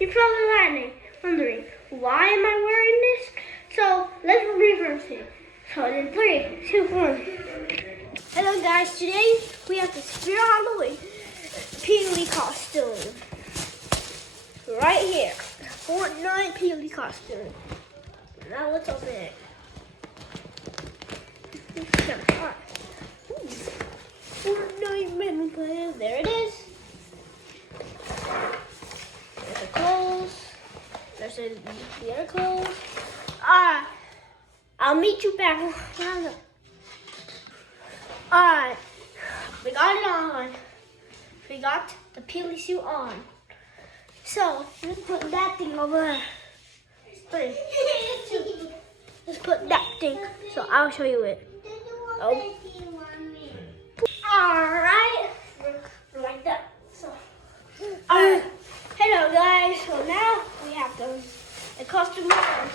You're probably wondering, why am I wearing this? So let's reverse it. So in 3, 2, 1. Hello guys, today we have the Spirit Halloween Peely costume. Right here. Fortnite Peely costume. Now let's open it. It's kind of hot. Fortnite menu plan. There it is. There's the clothes. There's the other clothes. I'll meet you back when I'm done. Alright. We got it on. We got the Peely suit on. So let's put that thing over there. 3, 2. Let's put that thing. So I'll show you it. Oh. Alright. Like that. So hello guys. So now we have the costume on.